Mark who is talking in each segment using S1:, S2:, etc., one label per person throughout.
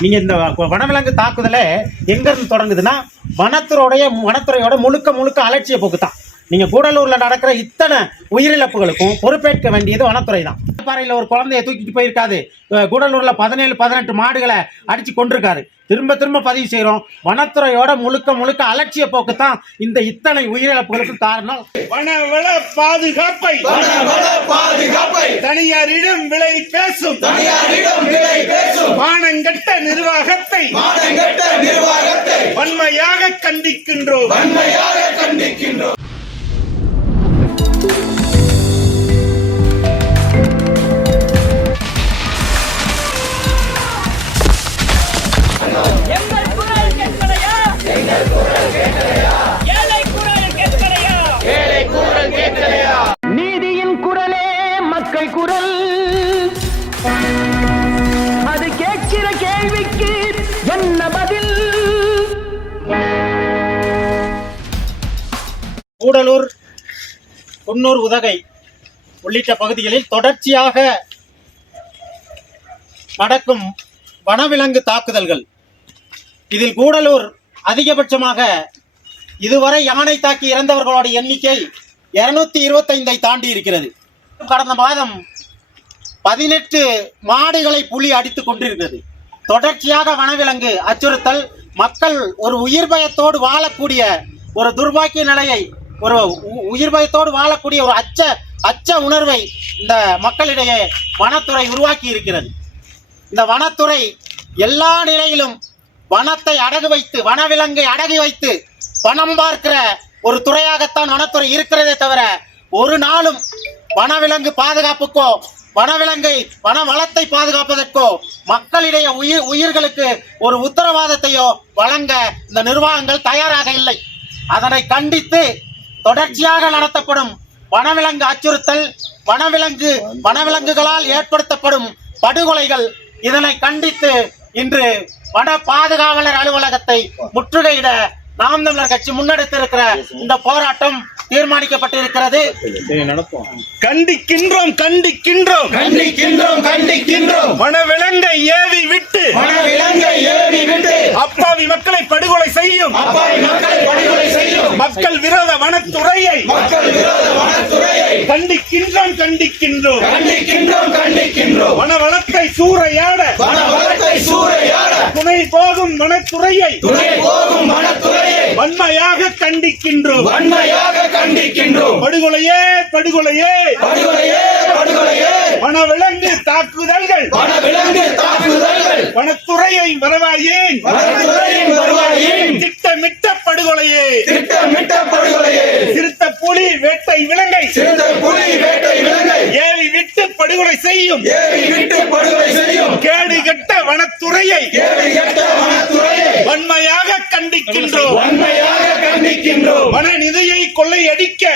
S1: நீங்க இந்த வனவிலங்கு தாக்குதலை எங்க இருந்து தொடங்குதுன்னா வனத்துறையோடைய வனத்துறையோட முழுக்க முழுக்க அலட்சிய போக்கு தான் நீங்க கூடலூர்ல நடக்கிற இத்தனை உயிரிழப்புகளுக்கும் பொறுப்பேற்க வேண்டியது வனத்துறை தான் பாறையில ஒரு குழந்தைய தூக்கிட்டு போயிருக்காது. கூடலூர்ல பதினேழு பதினெட்டு மாடுகளை அடிச்சு கொண்டிருக்காரு திரும்ப திரும்ப பதிவு செய்றோம். வனத்துறையோட முழுக்க முழுக்க அலட்சிய போக்கு தான் இந்த இத்தனை உயிரிழப்புகளுக்கு காரணம்.
S2: வனவள பாதுகாப்பை
S3: வனவள பாதுகாப்பை
S2: தனியாரிடம் விலை பேசும்.
S3: தனியாரிடம் விலை பேசும்.
S2: மானங்கட்ட நிர்வாகத்தை
S3: மானங்கட்ட நிர்வாகத்தை
S2: வன்மையாக கண்டிக்கின்றோம்.
S3: வன்மையாக கண்டிக்கின்றோம்.
S1: குன்னூர் உதகை உள்ளிட்ட பகுதிகளில் தொடர்ச்சியாக நடக்கும் வனவிலங்கு தாக்குதல்கள். இதில் கூடலூர் அதிகபட்சமாக இதுவரை யானை தாக்கி இறந்தவர்களோட எண்ணிக்கை இருநூத்தி இருபத்தைந்தை தாண்டி இருக்கிறது. கடந்த மாதம் பதினெட்டு மாடுகளை புலி அடித்துக் கொண்டிருக்கிறது. தொடர்ச்சியாக வனவிலங்கு அச்சுறுத்தல் மக்கள் ஒரு உயிர் பயத்தோடு வாழக்கூடிய ஒரு துர்பாக்கிய நிலையை ஒரு உ- உயிர் பயத்தோடு வாழக்கூடிய ஒரு அச்ச அச்ச உணர்வை இந்த மக்களிடையே வனத்துறை உருவாக்கி இருக்கிறது. இந்த வனத்துறை எல்லா நிலையிலும் வனத்தை அடகு வைத்து வனவிலங்கை அடகு வைத்து பணம் பார்க்கிற ஒரு துறையாகத்தான் வனத்துறை இருக்கிறதே தவிர ஒரு நாளும் வனவிலங்கு பாதுகாப்புக்கோ வனவிலங்கை வன வளத்தை பாதுகாப்பதற்கோ மக்களிடையே உயிர் உயிர்களுக்கு ஒரு உத்தரவாதத்தையோ வழங்க இந்த நிர்வாகங்கள் தயாராக இல்லை. அதனை கண்டித்து தொடர்ச்சியாக நடத்தப்படும் வனவிலங்கு அச்சுறுத்தல் வனவிலங்கு வனவிலங்குகளால் ஏற்படுத்தப்படும் படுகொலைகள் இதனை கண்டித்து இன்று வன பாதுகாவலர் அலுவலகத்தை முற்றுகையிட நாம் தமிழர் கட்சி முன்னெடுத்திருக்கிற இந்த போராட்டம் தீர்மானிக்கப்பட்டிருக்கிறது.
S2: கண்டிக்கின்றோம் கண்டிக்கின்றோம்.
S3: கண்டிக்கின்றோம் கண்டிக்கின்றோம்.
S2: வனவிலங்கை ஏவி விட்டு.
S3: வனவிலங்கை ஏவி விட்டு.
S2: அப்பாவி மக்களை படுகொலை செய்யும்.
S3: அப்பாவி மக்களை படுகொலை செய்யும்.
S2: மக்கள் விரோத வனத்துறையை.
S3: மக்கள் விரோத வனத்துறையை.
S2: கண்டிக்கின்றோம் கண்டிக்கின்றோம்.
S3: கண்டிக்கின்றோம் கண்டிக்கின்றோம்.
S2: வனவளத்தை சூறையாட.
S3: வனவளத்தை சூறையாட.
S2: துணை போகும் வனத்துறையை.
S3: துணை போகும் வனத்துறையை.
S2: வன்மையாக கண்டிக்கின்றோம்.
S3: வன்மையாக கண்டிக்கின்றோம்.
S2: படுகொலையே படுகொலையே.
S3: படுகொலையே படுகொலையே.
S2: வனவிலங்கு தாக்குதல்கள்.
S3: வனவிலங்கு தாக்குதல்கள்.
S2: வனத்துறையை வரவாயேன்.
S3: வனத்துறையின் வருவாயின்.
S2: திட்டமிட்ட படுகொலையே.
S3: திட்டமிட்ட படுகொலையே.
S2: சிறுத்த புலி வேட்டை விலங்கை.
S3: சிறுத்தை புலி வேட்டை விலங்கை.
S2: ஏவி விட்டு படுகொலை செய்யும்.
S3: ஏவி விட்டு படுகொலை செய்யும்.
S2: கேடு கெட்ட வனத்துறையை.
S3: ஏவி கட்ட வனத்துறையை.
S2: வன்மையாக கண்டிக்கின்றோம்.
S3: வன்மையாக கண்டிக்கின்றோம்
S2: வனநிதியை கொள்ளையடிக்க.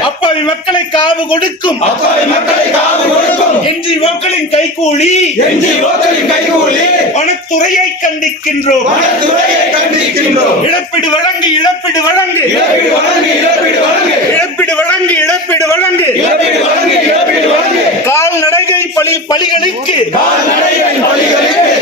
S2: அப்பாவி மக்களை காவு கொடுக்கும்.
S3: அப்பாவி மக்களை காவு கொடுக்கும்.
S2: என்ஜிஓக்களின் கைகூலி.
S3: எஞ்சி ஓக்களின் கைகூலி.
S2: வனத்துறையை கண்டிக்கின்றோம்.
S3: வனத்துறையை கண்டிக்கின்றோம்.
S2: இழப்பீடு வழங்கு இழப்பீடு வழங்கு.
S3: இழப்பீடு வழங்கு இழப்பீடு வழங்கு.
S2: இழப்பீடு வழங்கு இழப்பீடு வழங்கு.
S3: இழப்பீடு வழங்கு இழப்பீடு வழங்கு.
S2: கால்நடைகள் பலி பலிகளுக்கு.
S3: கால்நடைகளின் பலிகளுக்கு.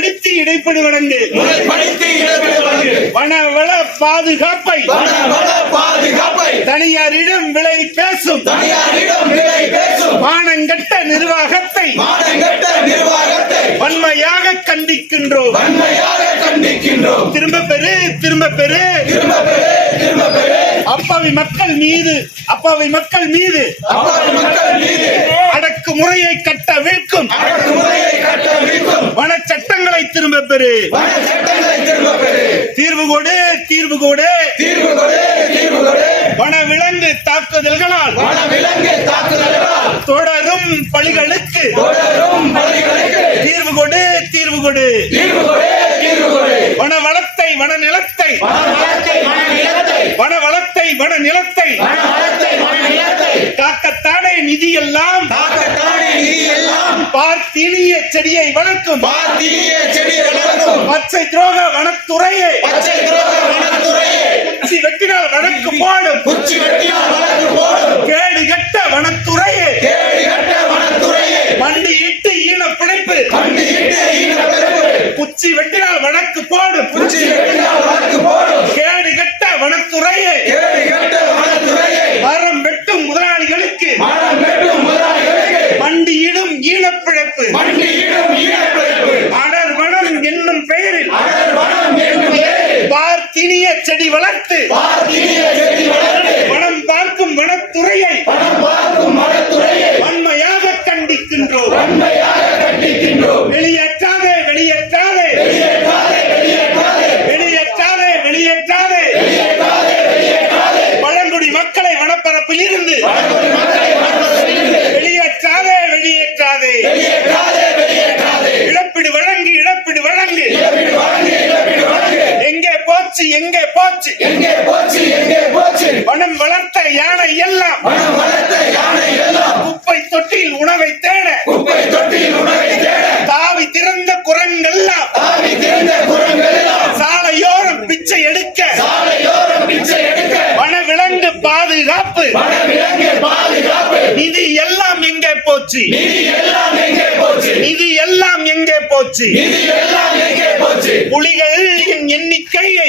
S2: முறைப்படுத்தி இடைப்படு வழங்கு
S3: முறைப்படுத்தி இழப்பீடு வழங்கு
S2: வனவள பாதுகாப்பை
S3: வனவள பாதுகாப்பை.
S2: தனியாரிடம் விலை பேசும்.
S3: தனியாரிடம் விலை பேசும்.
S2: மானங்கட்ட நிர்வாகத்தை. வன்மையாக கண்டிக்கின்றோம்.
S3: வன்மையாக கண்டிக்கின்றோம்.
S2: திரும்ப பெறு திரும்ப பெறு. அப்பாவி மக்கள் மீது அப்பாவி மக்கள் மீது.
S3: அப்பாவி மக்கள் மீது.
S2: அடக்குமுறையை கட்டவிழ்க்கும்
S3: அடக்குமுறையை
S2: திரும்ப பெறு. தீர்வு கொடு தீர்வு கொடு.
S3: தீர்வு கொடு தீர்வு கொடு.
S2: தாக்குதல்களால் தொடரும் பலிகளுக்கு தீர்வு கொடு தீர்வு கொடு.
S3: தீர்வு கொடு தீர்வு கொடு.
S2: வனவளத்தை வனநிலத்தை. வனவளத்தை வனநிலத்தை.
S3: வனவளத்தை காக்கத்தானே நிதி எல்லாம்
S2: காக்கத்தானே
S3: நிதி எல்லாம்
S2: பார்த்தினிய செடியை வளர்க்கும்.
S3: பார்த்தினிய செடியை வளர்க்கும்.
S2: பச்சை துரோக வனத்துறையை.
S3: பச்சை துரோக வனத்துறையை.
S2: குச்சி வெட்டினால் வணக்கு போடும்.
S3: குச்சி வெட்டினால் வழக்கு போடும்.
S2: கேடு கட்ட வனத்துறையே.
S3: கேடு கட்ட
S2: வனத்துறையே. மண்டி இட்டு ஈன
S4: பிணைப்பு. மண்டி இட்டு ஈன
S2: பிணைப்பு. குச்சி வெட்டினால்
S4: வணக்கு போடும். குச்சி
S2: வெட்டினால் பாதுகாப்பு.
S4: பாதுகாப்பு
S2: இது எல்லாம் எங்கே போச்சு?
S4: இது எல்லாம் எங்கே போச்சு?
S2: இது எல்லாம் எண்ணிக்கையை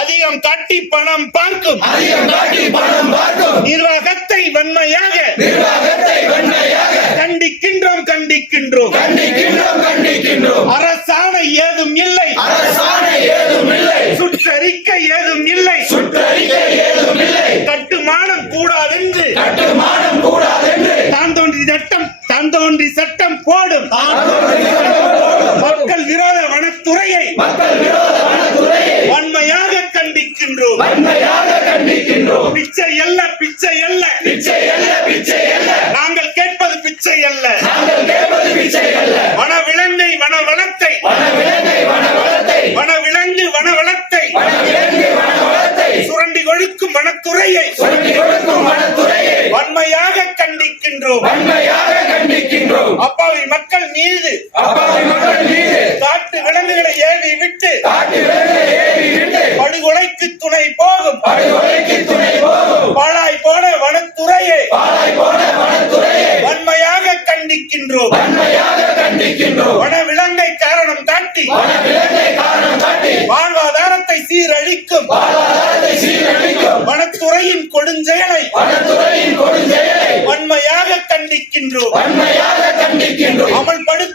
S2: அதிகம் கட்டி பணம் பார்க்கும்.
S4: அதிகம் காட்டி பணம் பார்க்கும்.
S2: நிர்வாகத்தை வன்மையாக கட்டுமானம் கூடாதென்று.
S4: கட்டுமானம் கூடாதென்று.
S2: தான் தோன்றி சட்டம் தான் தோன்றி சட்டம் போடும். மக்கள் விரோத வனத்துறையை வன்மையாக கண்டிக்கின்றோம்.
S4: வன்மையாக கண்டிக்கின்றோம்.
S2: பிச்சை அல்ல பிச்சை அல்ல
S4: பிச்சை அல்ல பிச்சை அல்ல
S2: நாங்கள் கேட்பது பிச்சை அல்ல
S4: நாங்கள் கேட்பது பிச்சை அல்ல
S2: கண்டிக்கின்றோம்.
S4: வன்மையாக கண்டிக்கின்றோம்.
S2: அமல்படுத்த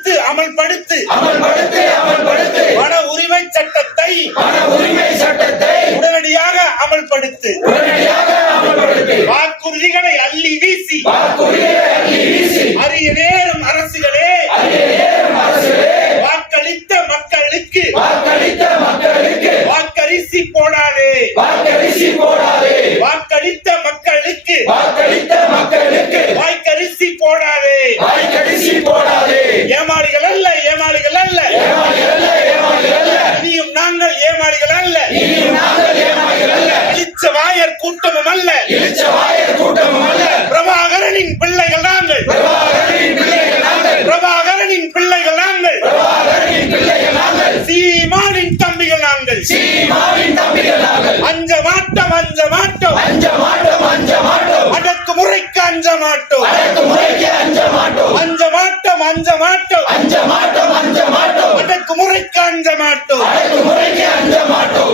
S2: அஞ்ச மாட்டோம் அஞ்ச மாட்டோம்.
S4: அஞ்ச மாட்டோம் அஞ்ச மாட்டோம்.
S2: அடக்கு முறைக்கு அஞ்ச மாட்டோம்.
S4: அடக்கு முறைக்கு அஞ்ச மாட்டோம்.
S2: அஞ்ச மாட்டோம் அஞ்ச மாட்டோம்.
S4: அஞ்ச மாட்டோம் அஞ்ச மாட்டோம்.
S2: அடக்கு முறைக்கு அஞ்ச மாட்டோம்.
S4: அடக்கு முறைக்கு அஞ்ச மாட்டோம்.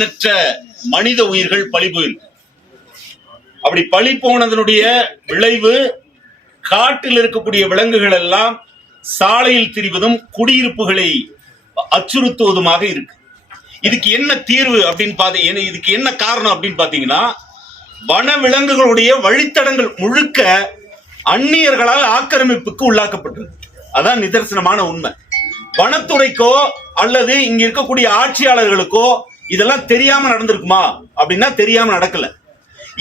S5: எண்ணற்ற மனித உயிர்கள் பழி போயிருக்கு அப்படி பழி போனதனுடைய விளைவு காட்டில் இருக்கக்கூடிய விலங்குகள் எல்லாம் சாலையில் திரிவதும் குடியிருப்புகளை அச்சுறுத்துவதுமாக இருக்கு. இதுக்கு என்ன தீர்வு அப்படின்னு பாத்து இதுக்கு என்ன காரணம் அப்படின்னு பாத்தீங்கன்னா வன விலங்குகளுடைய வழித்தடங்கள் முழுக்க அந்நியர்களால் ஆக்கிரமிப்புக்கு உள்ளாக்கப்பட்டது. அதான் நிதர்சனமான உண்மை. வனத்துறைக்கோ அல்லது இங்க இருக்கக்கூடிய ஆட்சியாளர்களுக்கோ இதெல்லாம் தெரியாம நடந்திருக்குமா? அப்படின்னா தெரியாம நடக்கல.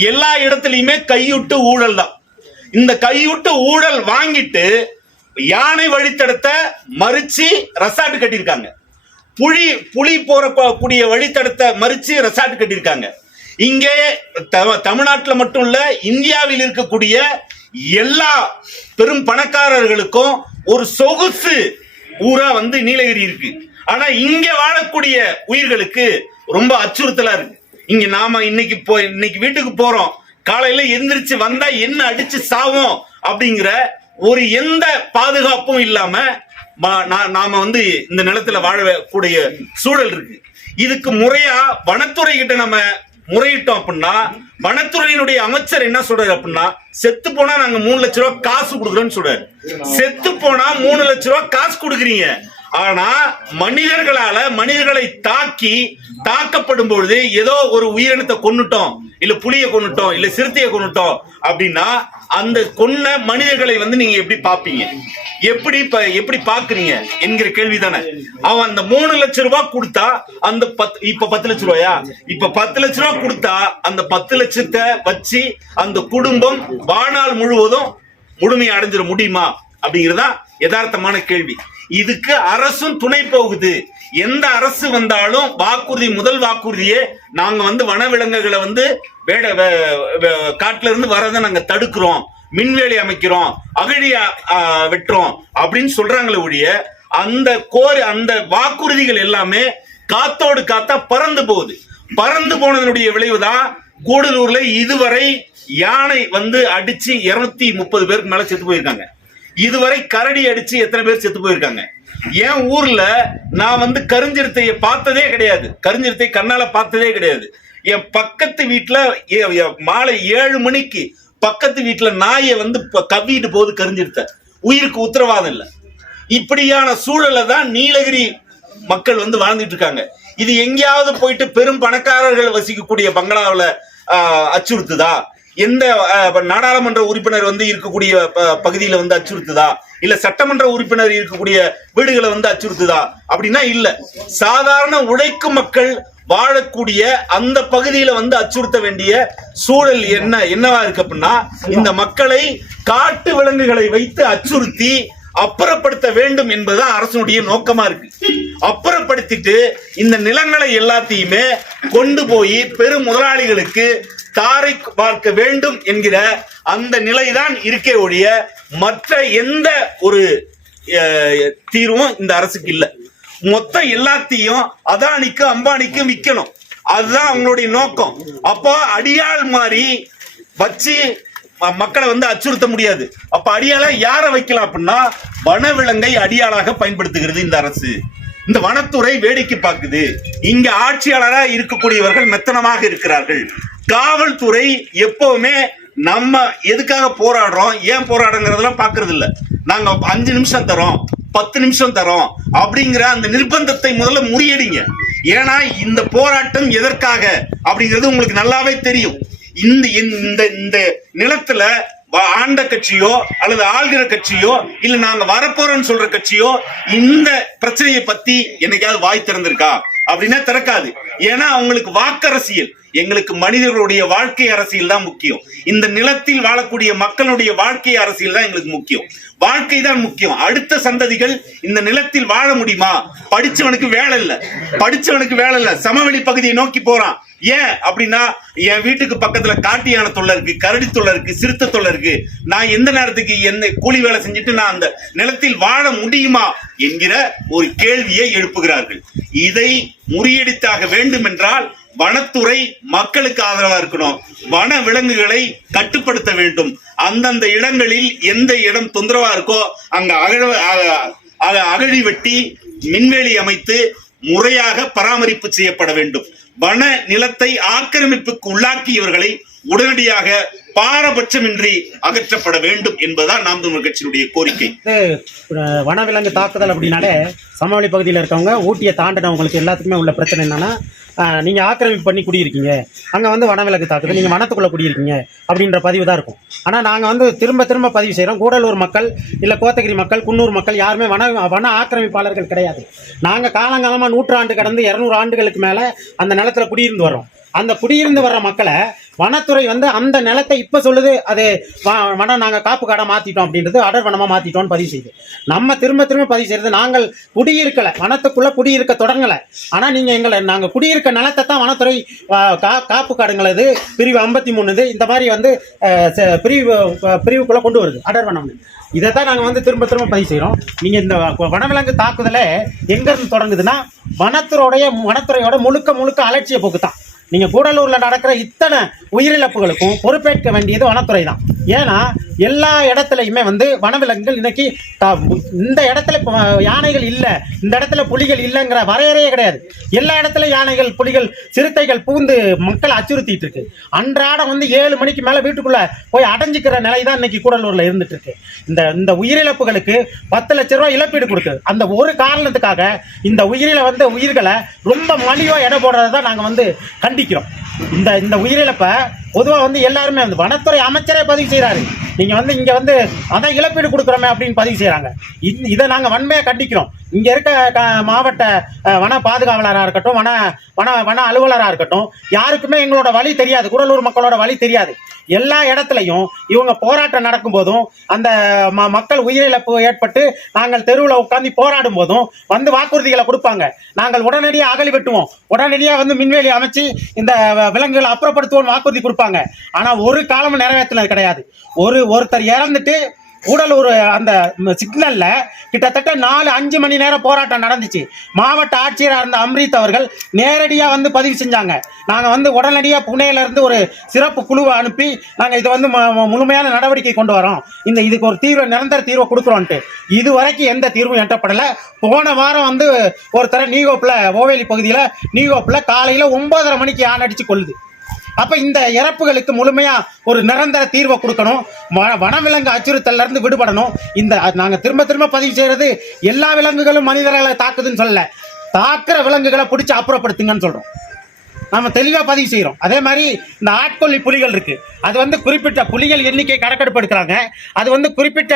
S5: எல்லா இடத்துலயுமே கையுட்டு ஊழல் தான். இந்த கையுட்டு ஊழல் வாங்கிட்டு யானை வழித்தடத்தை மறிச்சு ரெசார்ட் கட்டியிருக்காங்க. புலி புலி போற கூடிய வழித்தடத்தை மறிச்சு ரெசார்ட் கட்டியிருக்காங்க. இங்கே தமிழ்நாட்டில் மட்டும் இல்ல இந்தியாவில் இருக்கக்கூடிய எல்லா பெரும் பணக்காரர்களுக்கும் ஒரு சொகுசு ஊரா வந்து நீலகிரி இருக்கு. ஆனா இங்க வாழக்கூடிய உயிர்களுக்கு ரொம்ப அச்சுறுத்தலா இருக்கு. இங்க நாம இன்னைக்கு போ இன்னைக்கு வீட்டுக்கு போறோம். காலையில எந்திரிச்சு வந்தா என்ன அடிச்சு சாவோம் அப்படிங்கிற ஒரு எந்த பாதுகாப்பும் இல்லாம நா- நாம வந்து இந்த நிலத்துல வாழக்கூடிய சூழல் இருக்கு. இதுக்கு முறையா வனத்துறை கிட்ட நம்ம முறையிட்டோம் அப்படின்னா வனத்துறையினுடைய அமைச்சர் என்ன சொல்றாரு அப்படின்னா செத்து போனா நாங்க மூணு லட்ச ரூபாய் காசு கொடுக்குறோம்னு சொல்றாரு. செத்து போனா மூணு லட்ச ரூபாய் காசு கொடுக்குறீங்க. ஆனா மனிதர்களால மனிதர்களை தாக்கி தாக்கப்படும் பொழுது ஏதோ ஒரு உயிரினத்தை கொன்னுட்டோம் இல்ல புளிய கொன்னுட்டோம் இல்ல சிறுத்தையை கொன்னுட்டோம் அப்படின்னா அந்த கொன்ன மனிதர்களை வந்து நீங்க எப்படி பாப்பீங்க எப்படி எப்படி பாக்குறீங்க என்கிற கேள்விதானே. அவன் அந்த மூணு லட்சம் ரூபாய் கொடுத்தா அந்த பத்து இப்ப பத்து லட்சம் ரூபாயா? இப்ப பத்து லட்சம் ரூபாய் கொடுத்தா அந்த பத்து லட்சத்தை வச்சு அந்த குடும்பம் வாழ்நாள் முழுவதும் முழுமையை அடைஞ்சிட முடியுமா? அப்படிங்கறதா யதார்த்தமான கேள்வி. இதுக்கு அரசும் துணை போகுது. எந்த அரசு வந்தாலும் வாக்குறுதி முதல் வாக்குறுதியே நாங்க வந்து வனவிலங்குகளை வந்து வேட வே- வே- காட்டுல இருந்து வரதை நாங்க தடுக்கிறோம். மின்வேலி அமைக்கிறோம். அகழி வெட்டுறோம். அப்படின்னு சொல்றாங்களே ஒழிய அந்த கோரி அந்த வாக்குறுதிகள் எல்லாமே காத்தோடு காத்தா பறந்து போகுது. பறந்து போனதனுடைய விளைவுதான் கூடலூர்ல இதுவரை யானை வந்து அடிச்சு இருநூத்தி முப்பது பேருக்கு மேல செத்து போயிருக்காங்க. இதுவரை கரடி அடிச்சு எத்தனை பேர் செத்து போயிருக்காங்க? என் ஊர்ல நான் வந்து கருஞ்சிருத்தைய பார்த்ததே கிடையாது. கருஞ்சிருத்தை கண்ணால பார்த்ததே கிடையாது. என் பக்கத்து வீட்டுல எ- மாலை ஏழு மணிக்கு பக்கத்து வீட்டுல நாயை வந்து ப- கவ்விட்டு போகுது கருஞ்சிருத்த உயிருக்கு உத்தரவாதம் இல்லை. இப்படியான சூழல்ல தான் நீலகிரி மக்கள் வந்து வாழ்ந்துட்டு இருக்காங்க. இது எங்கேயாவது போயிட்டு பெரும் பணக்காரர்கள் வசிக்கக்கூடிய பங்களாவில் அச்சுறுத்துதா? எந்த நாடாளுமன்ற உறுப்பினர் வந்து இருக்கக்கூடிய ப- பகுதியில வந்து அச்சுறுத்துதா? இல்ல சட்டமன்ற உறுப்பினர் இருக்கக்கூடிய வீடுகளை வந்து அச்சுறுத்துதா? அப்படின்னா இல்ல. சாதாரண உழைக்கும் மக்கள் வாழக்கூடிய அந்த பகுதியில வந்து அச்சுறுத்த வேண்டிய சூழல் என்ன என்னவா இருக்கு அப்படின்னா இந்த மக்களை காட்டு விலங்குகளை வைத்து அச்சுறுத்தி அப்புறப்படுத்த வேண்டும் என்பதுதான் அரசனுடைய நோக்கமா இருக்கு. அப்புறப்படுத்திட்டு இந்த நிலங்களை எல்லாத்தையுமே கொண்டு போய் பெரும் முதலாளிகளுக்கு தாரை பார்க்க வேண்டும் என்கிற அந்த நிலைதான் இருக்கே ஒழிய மற்ற எந்த ஒரு அஹ், தீர்வும் இந்த அரசுக்கு இல்ல. மொத்தம் எல்லாத்தையும் அதானிக்கு அம்பானிக்கு விற்கணும் அதுதான் அவங்களுடைய நோக்கம். அப்போ அடியாள் மாதிரி வச்சு மக்களை வந்து அச்சுறுத்த முடியாது. அப்ப அடியாள யாரை வைக்கலாம் அப்படின்னா வனவிலங்கை அடியாளாக பயன்படுத்துகிறது இந்த அரசு. இந்த வனத்துறை வேடிக்கை பார்க்குது. இங்க ஆட்சியாளரா இருக்கக்கூடியவர்கள் மெத்தனமாக இருக்கிறார்கள். காவல்துறை எப்பவுமே நம்ம எதுக்காக போராடுறோம் ஏன் போராடுங்கிறதெல்லாம் பாக்குறது இல்ல நாங்க அஞ்சு நிமிஷம் தரோம் பத்து நிமிஷம் தரோம் அப்படிங்கிற அந்த நிர்பந்தத்தை முதல்ல முறியடிங்க. ஏன்னா இந்த போராட்டம் எதற்காக அப்படிங்கிறது உங்களுக்கு நல்லாவே தெரியும். இந்த இந்த இந்த நிலத்துல ஆண்ட கட்சியோ அல்லது ஆள்கிற கட்சியோ இல்ல நாங்க வரப்போறோம்னு சொல்ற கட்சியோ இந்த பிரச்சனையை பத்தி என்னைக்காவது வாய் திறந்திருக்கா? அப்படின்னா திறக்காது. ஏன்னா அவங்களுக்கு வாக்கரசியல் எங்களுக்கு மனிதர்களுடைய வாழ்க்கை அரசியல் தான் முக்கியம். இந்த நிலத்தில் வாழக்கூடிய மக்களுடைய வாழ்க்கை அரசியல் தான் எங்களுக்கு முக்கியம். வாழ்க்கை தான் முக்கியம். அடுத்த சந்ததிகள் இந்த நிலத்தில் வாழ முடியுமா? படிச்சவனுக்கு வேலை இல்ல. படிச்சவனுக்கு வேலை இல்ல. சமவெளி பகுதியை நோக்கி போறான். ஏன் அப்படின்னா என் வீட்டுக்கு பக்கத்துல காட்டு யானை தொல்லை இருக்கு கரடி தொல்லை இருக்கு சிறுத்தை தொல்லை இருக்கு. நான் எந்த நேரத்துக்கு என்ன கூலி வேலை செஞ்சுட்டு நான் அந்த நிலத்தில் வாழ முடியுமா? என்கிற ஒரு கேள்வியை எழுப்புகிறார்கள். இதை முறியடித்தாக வேண்டும் என்றால் வனத்துறை மக்களுக்கு ஆதரவாக இருக்கணும். வன விலங்குகளை கட்டுப்படுத்த வேண்டும். அந்தந்த இடங்களில் எந்த இடம் தொந்தரவா இருக்கோ அங்க அகழ அகழி வெட்டி மின்வேலி அமைத்து முறையாக பராமரிப்பு செய்யப்பட வேண்டும். வன நிலத்தை ஆக்கிரமிப்புக்கு உள்ளாக்கியவர்களை உடனடியாக பாரபட்சமின்றி அகற்றப்பட வேண்டும் என்பதுதான் நாம் தமிழர் கட்சியினுடைய கோரிக்கை.
S1: வனவிலங்கு தாக்குதல் அப்படின்னாலே சமவெளி பகுதியில் இருக்கவங்க ஊட்டியை தாண்டினவங்களுக்கு எல்லாத்துக்குமே உள்ள பிரச்சனை என்னன்னா நீங்கள் நீங்க ஆக்கிரமிப்பு பண்ணி குடியிருக்கீங்க. அங்க வந்து வனவிலங்கு தாக்குதல் நீங்க வனத்துக்குள்ள குடியிருக்கீங்க அப்படின்ற பதிவு தான் இருக்கும். ஆனா நாங்க வந்து திரும்ப திரும்ப பதிவு செய்கிறோம் கூடலூர் மக்கள் இல்ல கோத்தகிரி மக்கள் குன்னூர் மக்கள் யாருமே வன வன ஆக்கிரமிப்பாளர்கள் கிடையாது. நாங்க காலங்காலமா நூற்றாண்டு கடந்து இருநூறு ஆண்டுகளுக்கு மேல அந்த நிலத்துல குடியிருந்து வர்றோம். அந்த குடியிருந்து வர்ற மக்களை வனத்துறை வந்து அந்த நிலத்தை இப்ப சொல்லுது அது வனம் நாங்க காப்பு காடா மாத்திட்டோம் அப்படின்றது அடர் வனமா மாத்திட்டோம்னு பதிவு செய்யுது. நம்ம திரும்ப திரும்ப பதிவு செய்யறது நாங்கள் குடியிருக்கல வனத்துக்குள்ள குடியிருக்க தொடங்கல. ஆனா நீங்க எங்களை நாங்க குடியிருக்க நிலத்தை தான் வனத்துறை கா- காப்பு காடுங்களது பிரிவு ஐம்பத்தி மூணுது இந்த மாதிரி வந்து ச- பிரிவு பிரிவுக்குள்ளே பிரிவுக்குள்ள கொண்டு வருது அடர் வனம்னு இதை தான் நாங்கள் வந்து திரும்ப திரும்ப பதிவு செய்கிறோம் நீங்கள் இந்த வனவிலங்கு தாக்குதலை எங்கேருந்து தொடங்குதுன்னா வனத்துறையோடைய வனத்துறையோட முழுக்க முழுக்க அலட்சிய போக்கு தான் நீங்கள் கூடலூரில் நடக்கிற இத்தனை உயிரிழப்புகளுக்கும் பொறுப்பேற்க வேண்டியது வனத்துறை தான் ஏன்னா எல்லா இடத்துலையுமே வந்து வனவிலங்குகள் இன்னைக்கு இந்த இடத்துல இப்போ யானைகள் இல்லை இந்த இடத்துல புலிகள் இல்லைங்கிற வரையறையே கிடையாது. எல்லா இடத்துலையும் யானைகள் புலிகள் சிறுத்தைகள் பூந்து மக்களை அச்சுறுத்திட்டு இருக்கு. அன்றாடம் வந்து ஏழு மணிக்கு மேலே வீட்டுக்குள்ள போய் அடைஞ்சிக்கிற நிலை தான் இன்னைக்கு கூடலூரில் இருந்துட்டு இருக்கு. இந்த இந்த உயிரிழப்புகளுக்கு பத்து லட்ச ரூபாய் இழப்பீடு கொடுக்கு. அந்த ஒரு காரணத்துக்காக இந்த உயிரில வந்து உயிர்களை ரொம்ப மலிவாக எடை போடுறதை தான் நாங்கள் வந்து கண்டிக்கிறோம். இந்த இந்த உயிரிழப்பை பொதுவாக வந்து எல்லாருமே வந்து வனத்துறை அமைச்சரே பதிவு செய்கிறாரு நீங்கள் வந்து இங்கே வந்து அதான் இழப்பீடு கொடுக்குறோமே அப்படின்னு பதிவு செய்கிறாங்க இதை நாங்கள் வன்மையாக கண்டிக்கிறோம். இங்கே இருக்க மாவட்ட வன பாதுகாவலராக இருக்கட்டும் வன வன வன அலுவலராக இருக்கட்டும் யாருக்குமே எங்களோட வழி தெரியாது. கூடலூர் மக்களோட வழி தெரியாது. எல்லா இடத்துலையும் இவங்க போராட்டம் நடக்கும் போதும் அந்த ம- மக்கள் உயிரிழப்பு ஏற்பட்டு நாங்கள் தெருவில் உட்காந்து போராடும் போதும் வந்து வாக்குறுதிகளை கொடுப்பாங்க. நாங்கள் உடனடியாக அகழி வெட்டுவோம். உடனடியாக வந்து மின்வேலி அமைச்சு இந்த விலங்குகளை அப்புறப்படுத்துவோம் வாக்குறுதி கொடுப்பாங்க. ஆனால் ஒரு காலமும் நிறைவேற்றினது கிடையாது. ஒரு ஒருத்தர் இறந்துட்டு கூடலூர் அந்த சிக்னல்ல கிட்டத்தட்ட நாலு அஞ்சு மணி நேரம் போராட்டம் நடந்துச்சு. மாவட்ட ஆட்சியராக இருந்த அம்ரித் அவர்கள் நேரடியாக வந்து பதிவு செஞ்சாங்க. நாங்கள் வந்து உடனடியாக புனேலேருந்து ஒரு சிறப்பு குழுவை அனுப்பி நாங்கள் இதை வந்து ம- முழுமையான நடவடிக்கை கொண்டு வரோம். இந்த இதுக்கு ஒரு தீர்வு நிரந்தர தீர்வை கொடுக்குறோன்ட்டு. இது வரைக்கும் எந்த தீர்வும் எட்டப்படலை. போன வாரம் வந்து ஒருத்தர நீகோப்பில் ஓவேலி பகுதியில் நீகோப்பில் காலையில் ஒன்பதரை மணிக்கு யான் கொள்ளுது. அப்ப இந்த இறப்புகளுக்கு முழுமையா ஒரு நிரந்தர தீர்வை கொடுக்கணும். வனவிலங்கு அச்சுறுத்தல்ல இருந்து விடுபடணும். இந்த நாங்க திரும்ப திரும்ப பதிவு செய்யறது எல்லா விலங்குகளும் மனிதர்களை தாக்குதுன்னு சொல்லல. தாக்குற விலங்குகளை பிடிச்சி அப்புறப்படுத்துங்கன்னு சொல்றோம். நம்ம தெளிவா பதிவு செய்யறோம் அதே மாதிரி இந்த ஆட்கொல்லி புலிகள் இருக்கு. அது வந்து குறிப்பிட்ட புலிகள் எண்ணிக்கை கணக்கெடுப்பு எடுக்கிறாங்க. அது வந்து குறிப்பிட்ட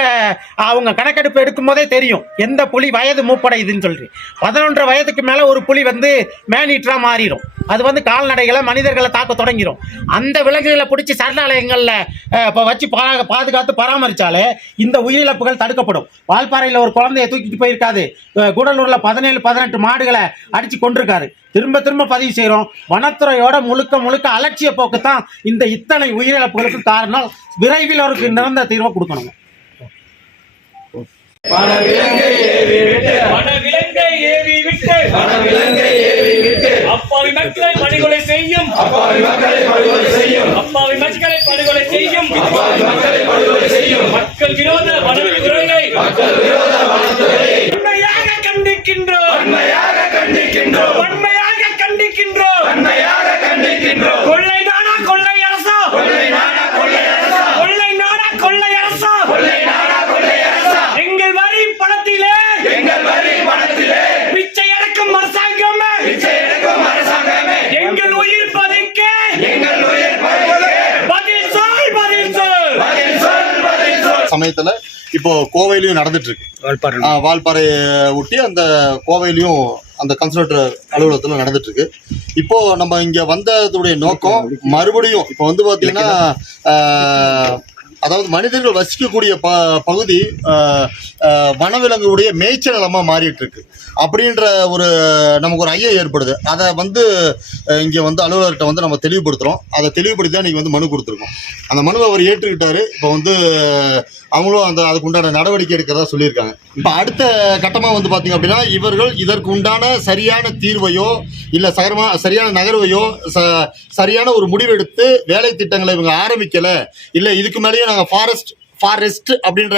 S1: அவங்க கணக்கெடுப்பு எடுக்கும் போதே தெரியும். எந்த புலி வயது மூப்படையுதுன்னு சொல்லி பதினொன்றரை வயதுக்கு மேல ஒரு புலி வந்து மேனீட்டரா மாறிடும். அது வந்து கால்நடைகளை மனிதர்களை தாக்க தொடங்கிடும் அந்த விலங்குகளை பிடிச்சி சரணாலயங்களில் இப்போ வச்சு பா பாதுகாத்து பராமரிச்சாலே இந்த உயிரிழப்புகள் தடுக்கப்படும். வால்பாறையில் ஒரு குழந்தைய தூக்கிட்டு போயிருக்காது. குடலூரில் பதினேழு பதினெட்டு மாடுகளை அடிச்சு கொண்டிருக்காரு திரும்ப திரும்ப பதிவு செய்கிறோம் வனத்துறையோட முழுக்க முழுக்க அலட்சிய போக்கு தான் இந்த இத்தனை உயிரிழப்புகளுக்கு காரணம். விரைவில் அவருக்கு நிரந்தர தீர்வை கொடுக்கணும்.
S2: வனவிலங்கை ஏவி விட்டு.
S4: வனவிலங்கை ஏவி விட்டு.
S2: வனவிலங்கை ஏவி விட்டு.
S4: அப்பாவி மக்களை படுகொலை செய்யும்.
S2: அப்பாவி மக்களை படுகொலை செய்யும்.
S4: அப்பாவி மக்களை படுகொலை செய்யும்.
S2: அப்பாவி மக்களை படுகொலை செய்யும்.
S4: மக்கள் விரோத வனத்துறையை
S2: மக்கள் விரோத வனத்துறையை
S4: வன்மையாக கண்டிக்கின்றோம்.
S2: கண்டிக்கின்றோம்.
S4: கண்டிக்கின்றோம்.
S2: வன்மையாக கண்டிக்கின்றோம்.
S4: கொள்ளை நாடா கொள்ளை அரசா?
S2: கொள்ளை நாடா கொள்ளை அரசா?
S4: கொள்ளை நாடா கொள்ளை அரசா?
S2: கொள்ளை நாடா கொள்ளை அரசா?
S4: எங்கள் வரி பணத்திலே
S2: எங்கள் வரி பணத்திலே
S4: பிச்சை எடுக்கும் அரசாங்கமே.
S2: பிச்சை எடுக்கும் அரசாங்கமே.
S4: எங்கள் உயிர் பதைக்க.
S2: எங்கள் உயிர் பறிவுக்கு
S4: பதில் சொல் பதில் சொல்.
S2: பதில் சொல் பதில் சொல்.
S6: சமயத்துல இப்போ கோவையிலயும் நடந்துட்டு இருக்கு. ஆ, வால்பாறை ஒட்டி அந்த கோவையிலயும் அந்த கன்சல்டர் அலுவலகத்தில் நடந்துட்டு இருக்கு இப்போ நம்ம இங்க வந்ததுடைய நோக்கம் மறுபடியும் இப்போ வந்து பார்த்தீங்கன்னா அதாவது மனிதர்கள் வசிக்கக்கூடிய ப பகுதி வனவிலங்குடைய மேய்ச்சல் மாறிட்டு இருக்கு அப்படின்ற ஒரு நமக்கு ஒரு ஐயம் ஏற்படுது. அதை வந்து இங்கே வந்து அலுவலர்கிட்ட வந்து நம்ம தெளிவுபடுத்துகிறோம் அதை தெளிவுபடுத்தி தான் நீங்கள் வந்து மனு கொடுத்துருக்கோம். அந்த மனுவை அவர் ஏற்றுக்கிட்டாரு. இப்போ வந்து அவங்களும் அந்த அதுக்கு உண்டான நடவடிக்கை எடுக்கிறதா சொல்லியிருக்காங்க. இப்போ அடுத்த கட்டமாக வந்து பார்த்தீங்க அப்படின்னா இவர்கள் இதற்கு உண்டான சரியான தீர்வையோ இல்லை சகரமா சரியான நகர்வையோ ச சரியான ஒரு முடிவெடுத்து வேலை திட்டங்களை இவங்க ஆரம்பிக்கலை இல்லை இதுக்கு மேலேயும் நாங்கள் ஃபாரஸ்ட் ஃபாரஸ்ட் அப்படின்ற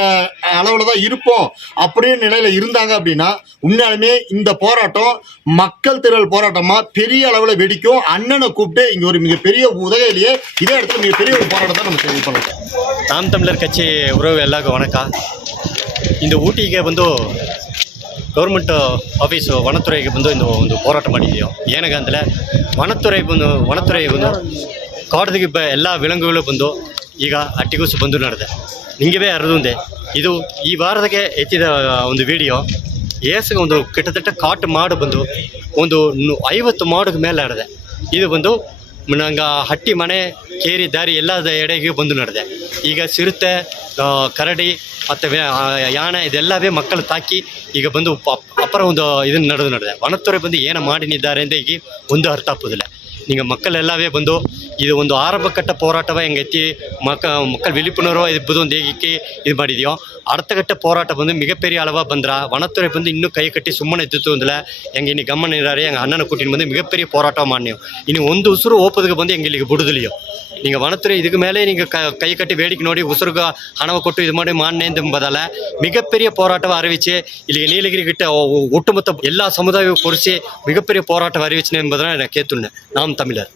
S6: அளவில் தான் இருப்போம் அப்படின்னு நிலையில இருந்தாங்க அப்படின்னா உண்மையாலுமே இந்த போராட்டம் மக்கள் திரள் போராட்டமா பெரிய அளவில் வெடிக்கும் அண்ணனை கூப்பிட்டு இங்க ஒரு மிகப்பெரிய உதகையிலேயே இதே இடத்துல மிகப்பெரிய ஒரு போராட்டத்தை நம்ம தெரிவு பண்ணலாம்
S7: நாம் தமிழர் கட்சி உறவு ಎಲ್ಲರಿಗೂ ವಣಕ ಇಂದು ಊಟಿಗೆ ಬಂದು ಗೌರ್ಮೆಂಟ್ ಆಫೀಸು ವನತುರೆಗೆ ಬಂದು ಇಂದು ಒಂದು ಹೋರಾಟ ಮಾಡಿದ್ದೀವಿ ಏನಗಂದ್ರೆ ವನತುರೆ ಬಂದು ವನತುರೆಗೆ ಬಂದು ಕಾಡ್ದಿಗೆ ಬ ಎಲ್ಲ ವಿಲಂಗುಗಳು ಬಂದು ಈಗ ಅಟ್ಟಿಗೂಸು ಬಂದು ನಡೆದೆ. ನಿಂಗೆ ಅರದುಂದೆ ಇದು ಈ ವಾರದಾಗೆ ಎತ್ತಿದ ಒಂದು ವಿಡಿಯೋ ಏಸಿಗೆ ಒಂದು ಕಿಟ್ಟತಟ್ಟ ಕಾಟು ಮಾಡು ಬಂದು, ಒಂದು ಐವತ್ತು ಮಾಡಿಗೆ ಮೇಲೆ ನಡೆದೆ. ಇದು ಬಂದು ನಂಗೆ ಹಟ್ಟಿ ಮನೆ, ಕೇರಿ ದಾರಿ ಎಲ್ಲ ಎಡೆಗೆ ಬಂದು ನಡೆದೆ. ಈಗ ಸಿರುತ್ತೆ ಕರಡಿ, ಮತ್ತು ಯಾಣ, ಇದೆಲ್ಲವೇ ಮಕ್ಕಳು ತಾಕಿ ಈಗ ಬಂದು ಅಪರ ಒಂದು ಇದನ್ನು ನಡೆದು ನಡೆದೆ. ವನತ್ತೊರೆ ಬಂದು ಏನು ಮಾಡಿನಿದ್ದಾರೆ ಅಂತ ಈಗ ಒಂದು ಅರ್ಥ ಆಗೋದಿಲ್ಲ ಈಗ ಮಕ್ಕಳೆಲ್ಲವೇ ಬಂದು ಇದು ಒಂದು ಆರಂಭ ಕಟ್ಟ ಹೋರಾಟವ ಹೆಂಗೆ ಎತ್ತಿ ಮಕ್ಕ ಮಕ್ಕಳು விழிப்புணர்வோ இது புது வந்து ஏகிக்கு இது ಮಾಡಿದ್ಯೋ அடுத்த கட்ட போராட்டம் வந்து மிகப்பெரிய அளவாக பண்றா வனத்துறை வந்து இன்னும் கை கட்டி ಸುಮ್ಮನೆ ಇದ್ದಿತ್ತು ಅಂದ್ರೆ ಹೆಂಗೆ ಇನ್ನು ಗಮನ ಇರಾರೆ ಹೆಂಗೆ ಅಣ್ಣನ ಕೂಟಿನ ಬಂದು மிகப்பெரிய போராட்டம் ಮಾಡಿಯೋ ಇನ್ನು ಒಂದು ಉಸಿರು ಓಪೋದಕ್ಕೆ ಬಂದು ಹೆಂಗೆ ಇಲ್ಲಿಗೆ ಬಿಡುದಿಲ್ಲಯೋ நீங்கள் ವನತುರೆ இதுக்கு ಮೇಲೆ நீங்கள் ಕ ಕೈ ಕಟ್ಟಿ ಬೇಡಿಕೆ ನೋಡಿ ಉಸಿರುಗ ಹಣವ ಕೊಟ್ಟು ಇದು ಮಾಡಿ ಮಾನ್ಯ ಎಂಬುದಲ್ಲ மிகப்பெரிய போராட்டம் அறிவிச்சு இல்லை நீலகிரி கிட்ட ஒட்டுமொத்த எல்லா சமுதாயம் குறித்து மிகப்பெரிய போராட்டம் அறிவிச்சு என்பதெல்லாம் நான் கேட்டுன்னேன் நாம் தமிழர்.